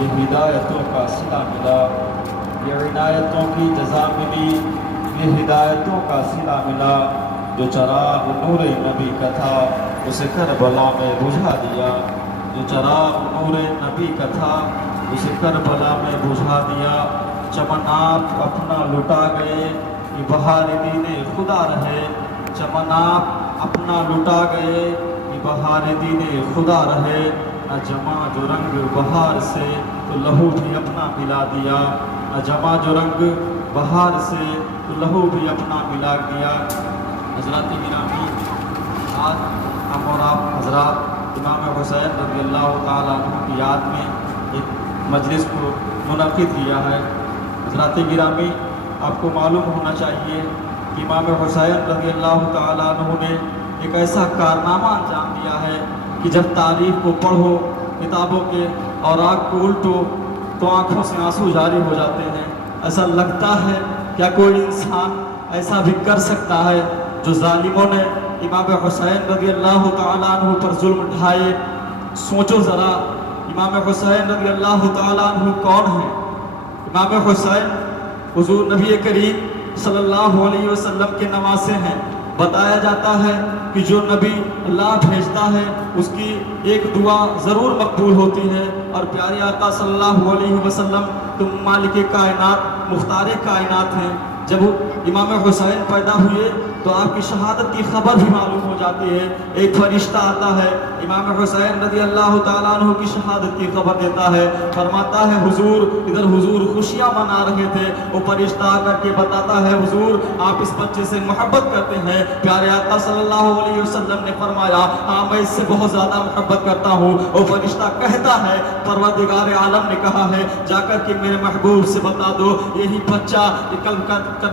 یہ ہدایتوں کا صلہ ملا، یہ عنایتوں کی جزا ملی، یہ ہدایتوں کا صلہ ملا۔ جو چراغ نور نبی کا تھا اسے کربلا میں بجھا دیا، جو چراغ نور نبی کا تھا اسے کربلا میں بجھا دیا۔ چمن آپ اپنا لٹا گئے، یہ بہار دین خدا رہے، چمن آپ اپنا لٹا گئے، یہ بہار دین خدا رہے۔ نہ جمع جو رنگ بہار سے تو لہو بھی اپنا ملا دیا، نہ جمع جو رنگ بہار سے تو لہو بھی اپنا ملا دیا۔ حضرات گرامی، آج ہم اور آپ حضرات امام حسین رضی اللہ تعالیٰ عنہ کی یاد میں ایک مجلس کو منعقد کیا ہے۔ حضرات گرامی، آپ کو معلوم ہونا چاہیے کہ امام حسین رضی اللہ تعالیٰ عنہ نے ایک ایسا کارنامہ انجام دیا ہے کہ جب تاریخ کو پڑھو کتابوں کے اور آنکھ کو الٹو تو آنکھوں سے آنسو جاری ہو جاتے ہیں۔ ایسا لگتا ہے کیا کوئی انسان ایسا بھی کر سکتا ہے؟ جو ظالموں نے امام حسین رضی اللہ تعالیٰ عنہ پر ظلم ڈھائے، سوچو ذرا امام حسین رضی اللہ تعالیٰ عنہ کون ہیں؟ امام حسین حضور نبی کریم صلی اللہ علیہ وسلم کے نواسے ہیں۔ بتایا جاتا ہے کہ جو نبی اللہ بھیجتا ہے اس کی ایک دعا ضرور مقبول ہوتی ہے، اور پیارے آقا صلی اللہ علیہ وسلم تم مالک کائنات مختار کائنات ہیں۔ جب امام حسین پیدا ہوئے تو آپ کی شہادت کی خبر بھی معلوم ہو جاتی ہے۔ ایک فرشتہ آتا ہے، امام حسین رضی اللہ تعالیٰ عنہ کی شہادت کی خبر دیتا ہے، فرماتا ہے حضور ادھر حضور خوشیاں منا رہے تھے۔ وہ فرشتہ آ کر کے بتاتا ہے حضور آپ اس بچے سے محبت کرتے ہیں۔ پیارے آقا صلی اللہ علیہ وسلم نے فرمایا ہاں میں اس سے بہت زیادہ محبت کرتا ہوں۔ وہ فرشتہ کہتا ہے پروردگار عالم نے کہا ہے جا کر کے میرے محبوب سے بتا دو یہی بچہ کل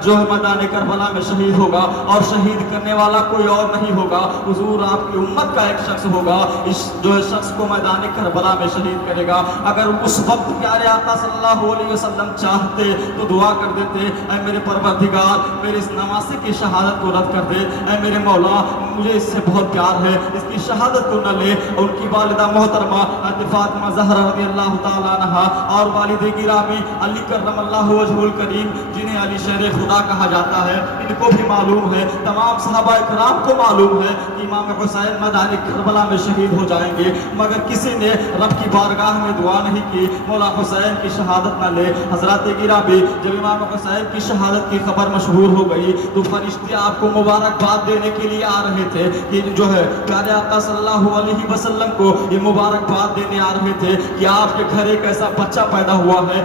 جو ہے میدان کربلا میں شہید ہوگا، اور شہید کرنے والا کوئی اور نہیں ہوگا، حضور آپ کی امت کا ایک شخص ہوگا، اس جو ہے شخص کو میدان کربلا میں شہید کرے گا۔ اگر اس وقت پیارے آقا صلی اللہ علیہ وسلم چاہتے تو دعا کر دیتے اے میرے پروردگار میرے اس نواسے کی شہادت کو رد کر دے، اے میرے مولا مجھے اس سے بہت پیار ہے، اس کی شہادت کو نہ لے۔ ان کی والدہ محترمہ حضرت فاطمہ زہرا رضی اللہ تعالیٰ عنہا اور والد گرامی علی کرم اللہ وجہہ الکریم جنہیں علی شہر خدا کہا جاتا ہے، ان کو بھی معلوم ہے، تمام صحابہ کرام کو معلوم ہے کہ امام حسین میدان کربلا میں شہید ہو جائیں گے، مگر کسی نے رب کی بارگاہ میں دعا نہیں کی مولا حسین کی شہادت نہ لے۔ حضرات گرامی، جب امام حسین کی شہادت کی خبر مشہور ہو گئی تو فرشتے آپ کو مبارکباد دینے کے لیے آ رہے تھے کہ جو ہے پیارے آقا صلی اللہ علیہ وسلم کو یہ مبارکباد دینے آ رہے تھے کہ آپ کے گھر ایک ایسا بچہ پیدا ہوا ہے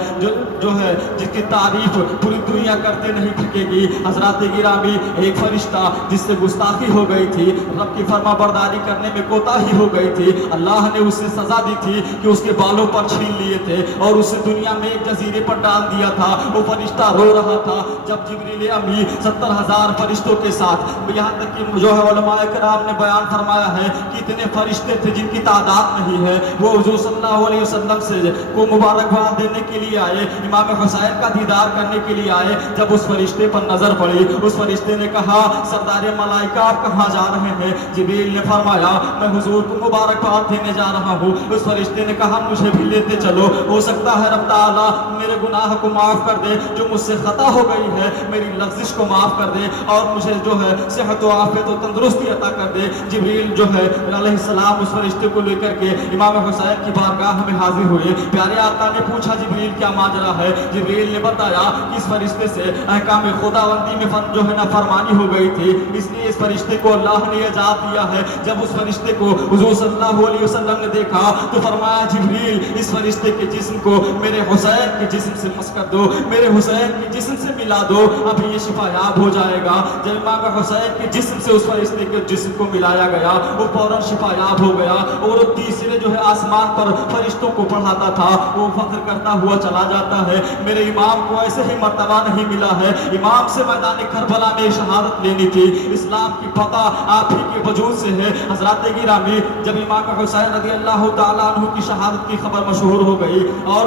جو ہے جس کی تعریف پوری دنیا کرتے نہیں تھکے گی۔ حضرات گرامی، ایک فرشتہ جس سے گستاخی ہو گئی تھی، رب کی فرما برداری کرنے میں کوتاہی ہو گئی تھی، اللہ نے اسے سزا دی تھی کہ اس کے بالوں پر چھین لیے تھے اور اسے دنیا میں ایک جزیرے پر ڈال دیا تھا۔ وہ فرشتہ رو رہا تھا جب جبریل امی 70,000 فرشتوں کے ساتھ، یہاں تک کہ جو ہے علماء کرام نے بیان فرمایا ہے کہ اتنے فرشتے تھے جن کی تعداد نہیں ہے، وہ حضور صلی اللہ علیہ وسلم سے کو مبارکباد دینے کے لیے آئے، امام حسین کا دیدار کرنے کے لیے آئے۔ جب اس فرشتے پر نظر پڑی، اس فرشتے نے کہا سردار ملائکہ آپ کہاں جا رہے ہیں؟ جبریل نے فرمایا میں حضور کو مبارکباد دینے جا رہا ہوں۔ اس فرشتے نے کہا مجھے بھی لیتے چلو، ہو سکتا ہے رب تعالیٰ میرے گناہ کو معاف کر دے، جو مجھ سے خطا ہو گئی ہے میری لغزش کو معاف کر دے اور مجھے جو ہے صحت و عافیت و تندرستی عطا کر دے۔ جبریل جو ہے علیہ السلام اس فرشتے کو لے کر کے امام حسین کی بارگاہ میں حاضر ہوئے۔ پیارے آقا نے پوچھا جبریل کیا ماجرا ہے؟ جبریل نے بتایا کہ اس فرشتے سے احکام خداوندی میں جو ہے نا فرمانی ہو گئی تھی، اس لیے اس فرشتے کو اللہ نے اجازت دیا ہے۔ جب اس فرشتے کو حضور صلی اللہ علیہ وسلم نے دیکھا تو فرمایا جبریل اس فرشتے کے جسم کو میرے حسین کے جسم سے مس کر دو، میرے حسین کے جسم سے ملا دو، ابھی یہ شفا یاب ہو جائے گا۔ جب امام حسین کے جسم سے اس فرشتے کے جسم کو ملایا گیا وہ فوراً شفا یاب ہو گیا، اور وہ تیسرے جو ہے آسمان پر فرشتوں کو پڑھاتا تھا، وہ فخر کرتا ہوا چلا جاتا ہے میرے امام کو ایسے ہی مرتبہ نہیں ملا ہے، امام سے میدان کربلا میں شہادت لینی تھی، اسلام کی فتح آپ ہی کے وجود سے ہے۔ حضرات گرامی، جب امام حسین رضی اللہ تعالیٰ عنہ کی شہادت کی خبر مشہور ہو گئی اور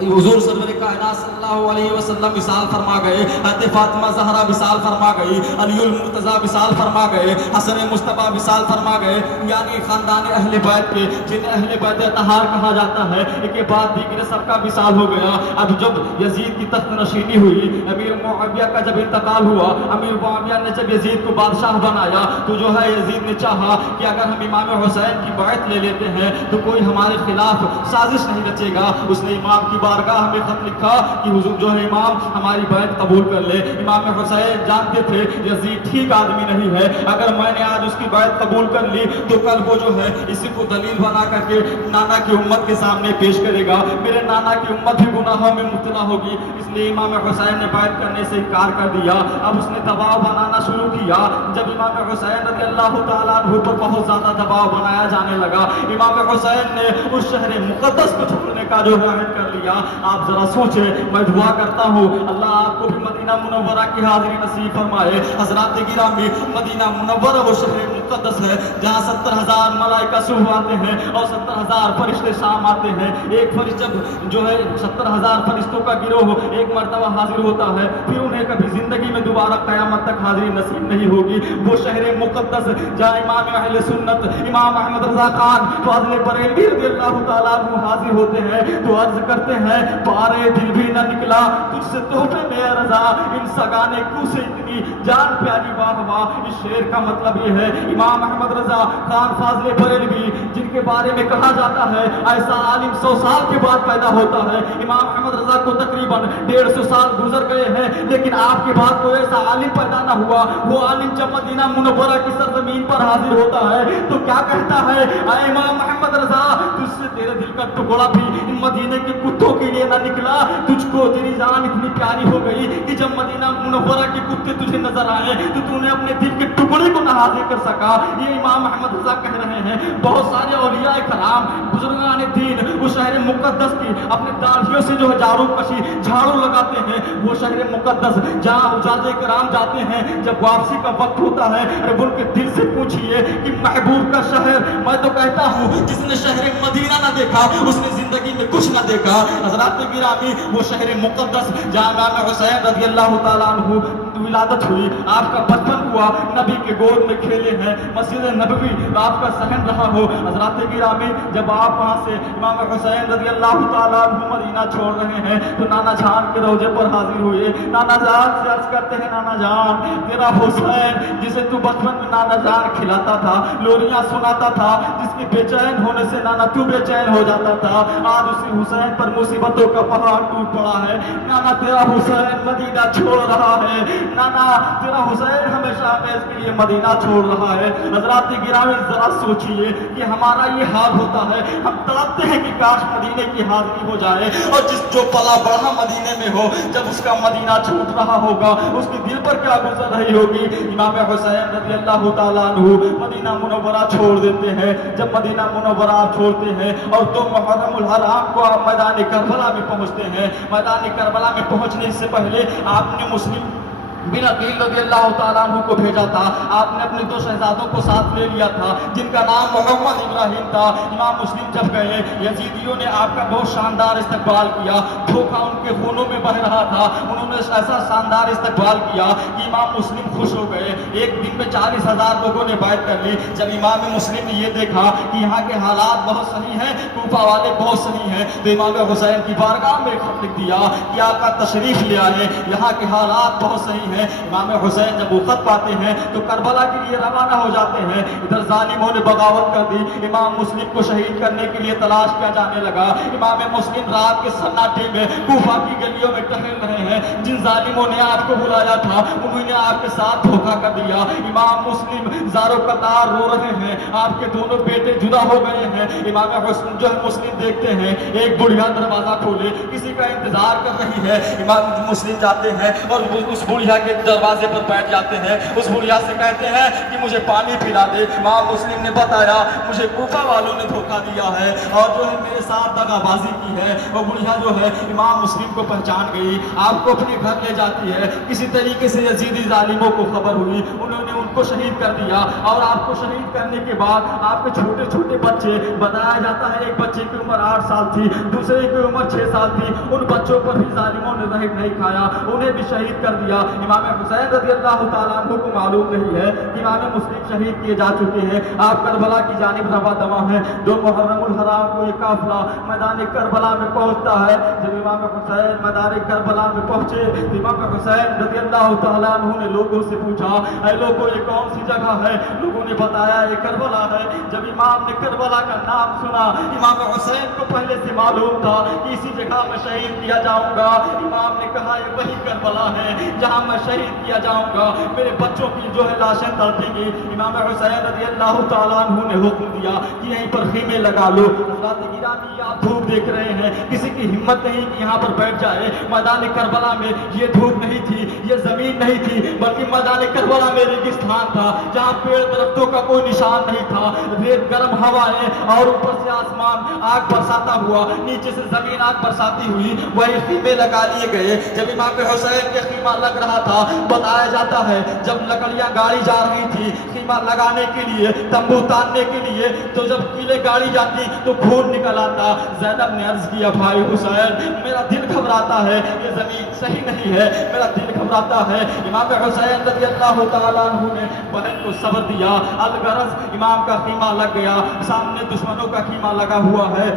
حضور سرور کائنات صلی اللہ علیہ وسلم وصال فرما گئے، حضرت فاطمہ زہرا وصال فرما گئی، علی المرتضیٰ وصال فرما گئے، حسن مصطفیٰ وصال فرما گئے، یعنی خاندان اہل بیت کے جنہیں اہل بیت اطہار کہا جاتا ہے، ایک کے بعد دیگر سب کا وصال ہو گیا۔ اب جب یزید کی تخت نشینی ہوئی، امیر معاویہ کا جب انتقال ہوا، امیر معاویہ نے جب یزید کو بادشاہ بنایا تو جو ہے یزید نے چاہا کہ اگر ہم امام حسین کی بیعت لے لیتے ہیں تو کوئی ہمارے خلاف سازش نہیں رچے گا۔ اس نے امام کی بارگاہ میں خط لکھا کہ حضور جو ہے امام ہماری بیعت قبول کر لے۔ امام حسین جانتے تھے یزید ٹھیک آدمی نہیں ہے، اگر میں نے آج اس کی بیعت قبول کر لی تو کل وہ جو ہے اسی کو دلیل بنا کر کے نانا کی امت کے سامنے پیش کرے گا، میرے نانا کی امت بھی گناہوں میں مبتلا ہوگی۔ اس لیے امام حسین نے بیعت کرنے سے انکار کر دیا۔ اب اس نے دباؤ بنانا شروع کیا۔ جب امام حسین رضی اللہ تعالیٰ عنہ پر بہت زیادہ دباؤ بنایا جانے لگا، امام حسین نے اس شہر مقدس کو چھوڑنے کا جو عہد کر لیا۔ آپ ذرا سوچیں، میں دعا کرتا ہوں اللہ آپ کو بھی مدینہ منورہ کی حاضری نصیب فرمائے۔ حضرات گرامی، مدینہ منورہ وہ شہر مقدس ہے جہاں 70,000 ملائکہ صبح آتے ہیں اور 70,000 فرشتے شام آتے ہیں۔ ایک فرشتہ جب جو ہے 70,000 فرشتوں کا گروہ ایک مرتبہ حاضر ہوتا ہے، پھر انہیں کبھی زندگی میں دوبارہ قیامت تک حاضری نصیب نہیں ہوگی۔ وہ شہر مقدس جہاں امام اہل سنت امام احمد رضا خان فاضل بریلوی رضی اللہ تعالیٰ عنہ حاضر ہوتے ہیں تو عرض کرتے ہیں پارے دل بھی نہ نکلا تجھ سے تحفے میں رضا، ان سگانے کو سے اتنی جان پیاری واہ واہ۔ اس شعر کا مطلب یہ ہے امام احمد رضا خان فاضل بریلوی جن کے بارے میں کہا جاتا ہے ایسا عالم 100 سال کے بعد پیدا ہوتا ہے۔ امام احمد رضا کو تقریباً 150 سال گزر گئے ہیں لیکن آپ کے بعد کوئی ایسا عالم پیدا نہ ہوا۔ وہ عالم جب مدینہ منورہ کی سرزمین پر حاضر ہوتا ہے تو کیا کہتا ہے، اے امام محمد رضا تجھ سے تیرے دل کا ٹکڑا بھی ان مدینے کے کتوں کے لیے نہ نکلا، تجھ کو تیری جان اتنی پیاری ہو گئی کہ جب مدینہ منورہ کے کتے تجھے نظر آئے تو تو نے اپنے دل کے ٹکڑے کو نہ حاضر کر سکا۔ یہ امام محمد رضا کہہ رہے ہیں۔ بہت سارے اولیاء کرام بزرگان دین اس شہر مقدس کی اپنے داڑھیوں سے جو ہے جھاڑو لگاتے ہیں۔ وہ شہر مقدس جہاں حجاج کرام جاتے ہیں جب واپسی کا وقت ہوتا ہے، ارے ان کے دل سے پوچھئے کہ محبوب کا شہر، میں تو کہتا ہوں جس نے شہر مدینہ نہ دیکھا اس نے زندگی میں کچھ نہ دیکھا۔ حضرات گرامی، وہ شہر مقدس جہاں امام حسین رضی اللہ تعالیٰ عنہ ولادت ہوئی، آپ کا بچپن ہوا، نبی کے گود میں کھیلے ہیں، مسجد نبوی آپ کا صحن رہا ہو۔ حضرات گرامی، جب آپ وہاں سے امام حسین رضی اللہ تعالیٰ عنہ مدینہ چھوڑ رہے ہیں تو نانا جان کے روضے پر حاضر ہوئے۔ نانا جان سے عرض کرتے ہیں، نانا جان تیرا حسین جسے تو بچپن میں نانا جان کھلاتا تھا، لوریاں سناتا تھا، جس کے بے چین ہونے سے نانا تو بے چین ہو جاتا تھا، آج اسی حسین پر مصیبتوں کا پہاڑ ٹوٹ پڑا ہے۔ نانا تیرا حسین مدینہ چھوڑ رہا ہے، نانا تیرا حسین ہمیشہ ہمیش کے لیے مدینہ چھوڑ رہا ہے۔ حضرات گرامی، ذرا سوچئے کہ ہمارا یہ حال ہوتا ہے، ہم تڑپتے ہیں کہ کاش مدینے کی حاضری ہو جائے، اور جس جو پلا بڑھا مدینے میں ہو جب اس کا مدینہ چھوٹ رہا ہوگا اس کے دل پر کیا گزر رہی ہوگی۔ امام حسین رضی اللہ تعالیٰ عنہ مدینہ منورہ چھوڑ دیتے ہیں۔ جب مدینہ منورہ آپ چھوڑتے ہیں اور 2 محرم الحرام کو آپ میدان کربلا میں پہنچتے ہیں، میدان کربلا میں پہنچنے سے پہلے آپ نے مسلم بن عقیل رضی اللہ تعالیٰ عنہ کو بھیجا تھا۔ آپ نے اپنے 2 شہزادوں کو ساتھ لے لیا تھا جن کا نام محمد ابراہیم تھا۔ امام مسلم جب گئے، یزیدیوں نے آپ کا بہت شاندار استقبال کیا، دھوکہ ان کے خونوں میں بہ رہا تھا، انہوں نے ایسا شاندار استقبال کیا کہ امام مسلم خوش ہو گئے۔ ایک دن میں 40,000 لوگوں نے بیعت کر لی۔ جب امام مسلم نے یہ دیکھا کہ یہاں کے حالات بہت صحیح ہیں، کوفہ والے بہت صحیح ہیں، تو امام حسین کی بارگاہ میں خط لکھ دیا کہ آپ کا تشریف لے آئے، یہاں کے حالات بہت صحیح ہیں۔ امام حسین جب وہ خط پاتے ہیں تو کربلا کے لیے روانہ ہو جاتے ہیں۔ ادھر ظالموں نے بغاوت کر دی، امام مسلم کو شہید کرنے کے لیے تلاش کیا جانے لگا۔ امام مسلم رات کے سناٹے میں کوفہ کی گلیوں میں ٹہل رہے ہیں، جن ظالموں نے آپ کو بلایا تھا انہوں نے آپ کے ساتھ دھوکہ کر دیا۔ امام مسلم زارو قطار رو رہے ہیں، آپ کے دونوں بیٹے جدا ہو گئے ہیں۔ امام حسین جو ہے مسلم دیکھتے ہیں ایک بڑھیا دروازہ کھولے، کسی کا انتظار کر رہی ہے۔ امام مسلم جاتے ہیں اور اس بڑھیا کے دروازے پر بیٹھ جاتے ہیں، اس بڑھیا سے کہتے ہیں کہ مجھے پانی پلا دے۔ امام مسلم نے بتایا مجھے کوفہ والوں نے دھوکہ دیا ہے اور جو ہے میرے ساتھ دغا بازی کی ہے۔ وہ بڑھیا جو ہے امام مسلم کو پہچان گئی، آپ کو اپنے گھر لے جاتی ہے۔ کسی طریقے سے یزیدی ظالموں کو خبر ہوئی، انہوں نے ان کو شہید کر دیا اور آپ کو شہید کرنے کے بعد آپ کے چھوٹے چھوٹے بچے، بتایا جاتا ہے ایک بچے کی عمر 8 سال تھی، دوسرے کی عمر 6 سال تھی، ان بچوں پر بھی ظالموں نے رحم نہیں کھایا، انہیں بھی شہید کر دیا۔ امام حسین رضی اللہ تعالیٰ عنہ کو معلوم نہیں ہے کہ امام مسلم شہید کیے جا چکے ہیں، آپ کربلا کی جانب رواں دواں ہیں۔ جو محرم الحرام کو یہ قافلہ میدان کربلا میں پہنچتا ہے، جب امام حسین میدان کربلا میں پہنچے، امام حسین رضی اللہ تعالیٰ عنہ نے لوگوں سے پوچھا اے لوگوں یہ کون سی جگہ ہے؟ لوگوں نے بتایا یہ کربلا ہے۔ جب امام نے کربلا کا نام سنا، امام حسین کو پہلے سے معلوم تھا کہ اسی جگہ میں شہید کیا جاؤں گا۔ امام نے کہا یہ وہی کربلا ہے جہاں میں شہید کیا جاؤں گا، میرے بچوں کی جو ہے لاشیں تڑپیں گی۔ امام حسین رضی اللہ تعالیٰ عنہ نے حکم دیا کہ یہیں پر خیمے لگا لو۔ حضرات گرامی آپ دھوپ دیکھ رہے ہیں، کسی کی ہمت نہیں کہ یہاں پر بیٹھ جائے۔ میدان کربلا میں یہ دھوپ نہیں تھی، یہ زمین نہیں تھی، بلکہ میدان کربلا میں ریگستان تھا جہاں پیڑ درختوں کا کوئی نشان نہیں تھا، ریت گرم ہوائیں اور اوپر سے آسمان آگ برساتا ہوا، نیچے سے زمین آگ برساتی ہوئی، وہی خیمے لگا لیے گئے۔ جب امام حسین کے خیمہ لگ رہا تھا، بتایا جاتا ہے جب لکڑیاں گاڑی جا رہی تھی خیمہ لگانے کے لیے، تمبو تاننے کے لیے، تو جب کیلیں گاڑی جاتی تو خون نکل آتا۔ زینب نے عرض کیا بھائی حسین میرا دل گھبراتا ہے، یہ زمین صحیح نہیں ہے، میرا دل گھبراتا ہے۔ امام حسین رضی اللہ تعالیٰ عنہ نے بہن کو صبر دیا۔ الغرض امام کا خیمہ لگ گیا، سامنے دشمنوں کا خیمہ لگا ہوا ہے۔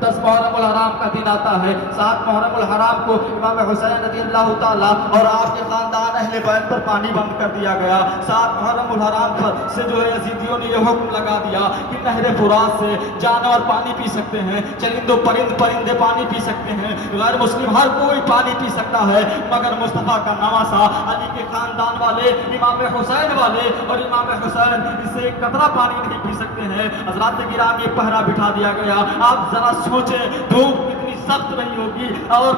10 محرم الحرام کا دن آتا ہے، 7 محرم الحرام کو امام حسین رضی اللہ تعالیٰ اور آپ کے خاندان اہل بیت پر پانی بند کر دیا گیا۔ 7 محرم الحرام پر سے جو ہے یزیدیوں نے یہ حکم لگا دیا کہ نہر فرات سے جانور پانی پی سکتے ہیں، چرند و پرندے پانی پی سکتے ہیں، غیر مسلم ہر کوئی پانی پی سکتا ہے، مگر مصطفیٰ کا نواسا علی کے خاندان والے، امام حسین والے اور امام حسین اس سے ایک قطرہ پانی نہیں پی سکتے ہیں۔ حضرات گرامی پہرا بٹھا دیا گیا۔ آپ ذرا سوچیں دھوپ کتنی سخت نہیں ہوگی اور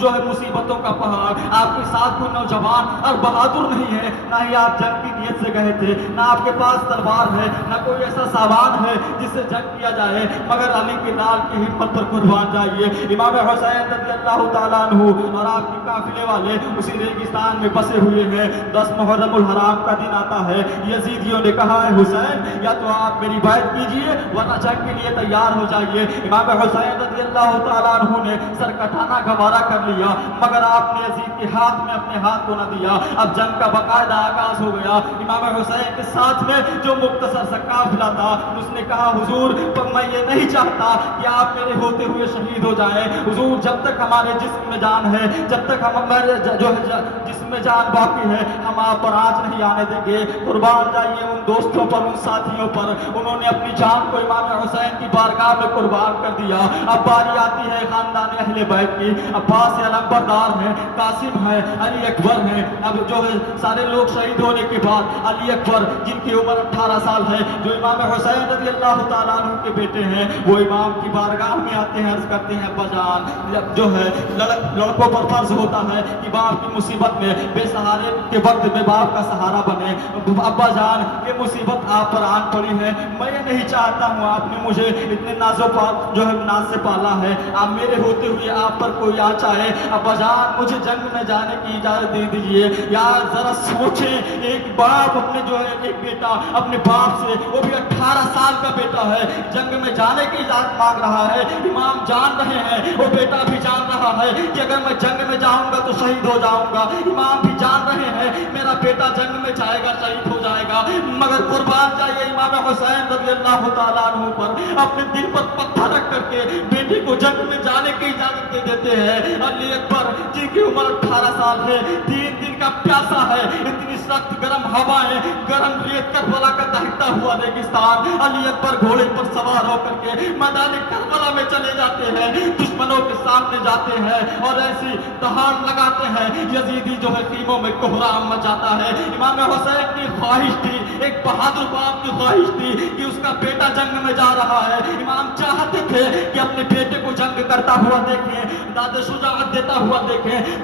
جو ہے مصیبتوں کا پہاڑ۔ آپ کے ساتھ کوئی نوجوان اور بہادر نہیں ہے، نہ ہی آپ جنگ کی نیت سے گئے تھے، نہ آپ کے پاس تلوار ہے، نہ کوئی ایسا سامان ہے جس سے جنگ کیا جائے، مگر علی کے لال کی ہمت پر قربان جائیے۔ امام حسین رضی اللہ تعالیٰ عنہ اور آپ کے قافلے والے اسی ریگستان میں بسے ہوئے ہیں۔ 10 محرم الحرام کا دن آتا ہے، یزیدیوں نے کہا ہے حسین یا تو آپ میری بیعت کیجئے ورنہ جنگ کے لیے تیار ہو جائیے۔ امام حسین رضی اللہ تعالیٰ عنہ نے سر کٹانا گوارا کر لیا، مگر آپ نے یزید کے ہاتھ میں اپنے ہاتھ کو نہ دیا۔ اب جنگ کا باقاعدہ آغاز ہو گیا۔ امام حسین کے ساتھ میں جو مختصر سا قافلہ تھا، اس نے کہا حضور پر میں یہ نہیں چاہتا کہ آپ میرے ہوتے ہوئے شہید ہو جائیں۔ حضور جب تک ہمارے جسم میں جان ہے، جب تک ہمارے جو جسم میں جان باقی ہے، ہم آپ پر آنچ نہیں آنے دیں گے۔ قربان جائیے ان دوستوں پر، ان ساتھیوں پر، انہوں نے اپنی جان کو امام حسین کی بارگاہ میں قربان کر دیا۔ اب باری آتی ہے خاندان اہل بیت کی۔ عباس علمبردار ہیں، قاسم ہے، علی اکبر ہیں۔ اب جو ہے سارے لوگ شہید ہونے کے بعد علی اکبر جن کی عمر 18 سال ہے، جو امام حسین رضی اللہ تعالیٰ عنہ کے بیٹے ہیں، وہ امام کی بارگاہ میں آتے ہیں، عرض کرتے ہیں ابا جان، جو ہے لڑکوں پر فرض ہوتا ہے کہ باپ کی مصیبت میں بے سہارے کے وقت میں باپ کا سہارا بنے۔ ابا جان یہ مصیبت آپ پر آن پڑی ہے، میں یہ نہیں چاہتا ہوں، آپ نے مجھے اتنے جو ہے ناز سے پالا ہے، آپ میرے ہوتے ہوئے آپ پر کوئی آ چاہے، ابا جان مجھے جنگ میں جانے کی اجازت دے دیجئے۔ یار ذرا سوچیں، ایک باپ اپنے جو ہے ایک بیٹا اپنے باپ سے، وہ بھی 18 سال کا بیٹا ہے، جنگ میں جانے کی اجازت مانگ رہا ہے۔ امام جان رہے ہیں، وہ بیٹا بھی جان رہا ہے کہ اگر میں جنگ میں جاؤں گا تو شہید ہو جاؤں گا۔ امام بھی جان رہے ہیں میرا بیٹا جنگ میں جائے گا شہید ہو جائے گا، مگر قربان جائیے امام حسین رضی اللہ تعالیٰ عنہ پر اپنے دل پر پتھر رکھ کر کے بیٹے کو جنگ میں جانے کی اجازت دے دیتے ہیں۔ علی اکبر جن کی عمر 18 سال ہے، 3 دن کا پیاسا ہے، اتنی سخت گرم ہوائیں، گرم ریت کربلا کا دہتا ہوا ریگستان، علی اکبر گھوڑے پر سوار ہو کر کے میدان کربلا میں چلے جاتے ہیں، دشمنوں کے سامنے جاتے ہیں اور ایسی دہاڑ لگاتے ہیں، یزیدی جو ہے خیموں میں کوہرام مچاتا ہے۔ امام حسین کی خواہش تھی، ایک بہادر باپ کی خواہش تھی کہ اس کا بیٹا جنگ میں جا رہا ہے۔ امام چاہتے تھے کہ اپنے بیٹے کو جنگ کرتا ہوا دیکھیں، داد شجاعت دیتا ہوا دیکھیں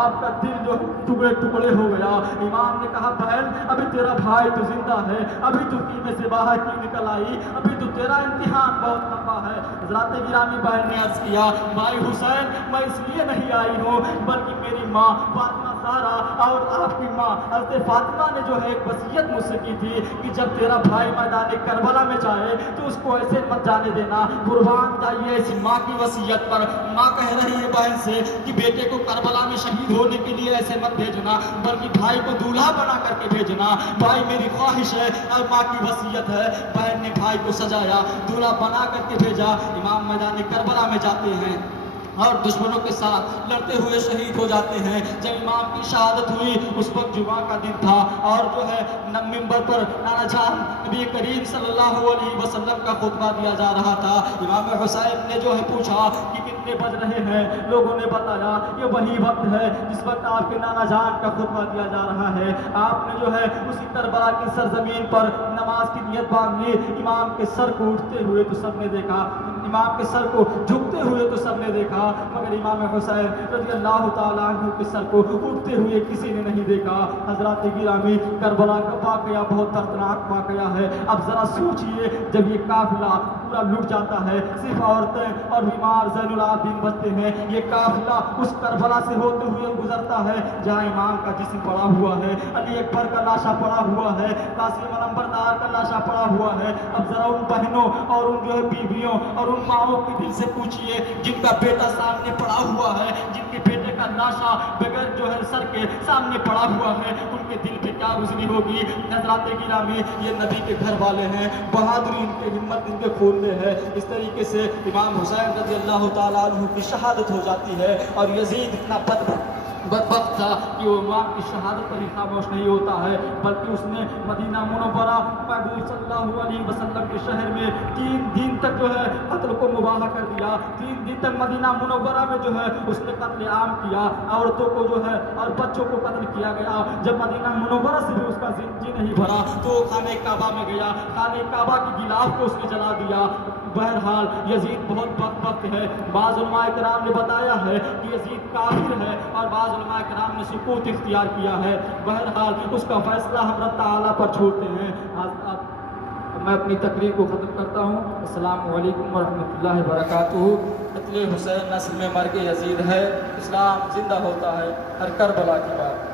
آپ کا دل جو ٹکڑے ٹکڑے ہو گیا۔ امام نے کہا بہن ابھی تیرا بھائی تو زندہ ہے، ابھی تو خیمے سے باہر کیوں نکل آئی، ابھی تو تیرا امتحان بہت لمبا ہے۔ حضرات گرامی بہن نے عرض کیا بھائی حسین میں اس لیے نہیں آئی ہوں بلکہ میری ماں فاطمہ زہرا اور آپ کی ماں حضرت فاطمہ نے جو ہے ایک وصیت مجھ سے کی تھی کہ جب تیرا بھائی میدان کربلا میں جائے تو اس کو ایسے مت جانے دینا، قربان جائیے اس ماں کی وصیت پر۔ ماں کہہ رہی ہے بہن سے کہ بیٹے کو کربلا میں شہید ہونے کے لیے ایسے مت بھیجنا بلکہ بھائی کو دولہا بنا کر کے بھیجنا، بھائی میری خواہش ہے اور ماں کی وصیت ہے۔ بہن نے بھائی کو سجایا، دولہا بنا کر کے بھیجا۔ امام میدان کربلا میں جاتے ہیں اور دشمنوں کے ساتھ لڑتے ہوئے شہید ہو جاتے ہیں۔ جب امام کی شہادت ہوئی اس وقت جمعہ کا دن تھا اور جو ہے منبر پر نانا جان نبی کریم صلی اللہ علیہ وسلم کا خطبہ دیا جا رہا تھا۔ امام حسین نے جو ہے پوچھا کہ کتنے بج رہے ہیں، لوگوں نے بتایا یہ وہی وقت ہے جس وقت آپ کے نانا جان کا خطبہ دیا جا رہا ہے۔ آپ نے جو ہے اسی کربلا کی سرزمین پر نماز کی نیت باندھ لی۔ امام کے سر کو اٹھتے ہوئے تو سب نے دیکھا، امام کے سر کو جھکتے ہوئے تو سب نے دیکھا، مگر امام حسین رضی اللہ تعالیٰ عنہ کے سر کو اٹھتے ہوئے کسی نے نہیں دیکھا۔ حضرات گرامی کربلا کا واقعہ بہت دردناک واقعہ ہے۔ اب ذرا سوچئے جب یہ قافلہ پورا لٹ جاتا ہے، صرف عورتیں اور بیمار زین العابدین بچتے ہیں، یہ قافلہ اس کربلا سے ہوتے ہوئے گزرتا ہے جہاں امام کا جسم پڑا ہوا ہے، علی اکبر کا لاشا پڑا ہوا ہے، قاسم نمبردار کا لاشا پڑا ہوا ہے۔ اب ذرا ان بہنوں اور ان جو ہے بیویوں اور ان ماؤں کے دل سے پوچھئے جن کا بیٹا سامنے پڑا ہوا ہے، جن کے بیٹے کا لاشا بغیر جو ہے سر کے سامنے پڑا ہوا ہے، ان کے دل پہ کیا گزری ہوگی۔ حضرات گرامی یہ نبی کے گھر والے ہیں، بہادری ان کے ہمت ان کے خون میں ہے۔ اس طریقے سے امام حسین رضی اللہ تعالیٰ عنہ کی شہادت ہو جاتی ہے اور یزید اتنا بدبخت تھا کہ وہ امام کی شہادت پر ہی خاموش نہیں ہوتا ہے بلکہ اس نے مدینہ منورہ محبوب صلی اللہ علیہ وسلم کے شہر میں 3 دن تک جو ہے قتل کو مباح کر دیا۔ 3 دن تک مدینہ منورہ میں جو ہے اس نے قتل عام کیا، عورتوں کو جو ہے اور بچوں کو قتل کیا گیا۔ جب مدینہ منورہ سے بھی اس کا جی نہیں بھرا تو وہ خانہ کعبہ میں گیا، خانہ کعبہ کی غلاف کو اس نے جلا دیا۔ بہرحال یزید بہت بدبخت ہے۔ بعض علماء کرام نے بتایا ہے کہ یزید کافر ہے اور بعض علماء کرام نے سکوت اختیار کیا ہے۔ بہرحال اس کا فیصلہ ہم رب تعالیٰ پر چھوڑتے ہیں۔ میں اپنی تقریر کو ختم کرتا ہوں۔ السلام علیکم ورحمۃ اللہ وبرکاتہ۔ قتل حسین نسل میں مرگ یزید ہے، اسلام زندہ ہوتا ہے ہر کربلا کی بات۔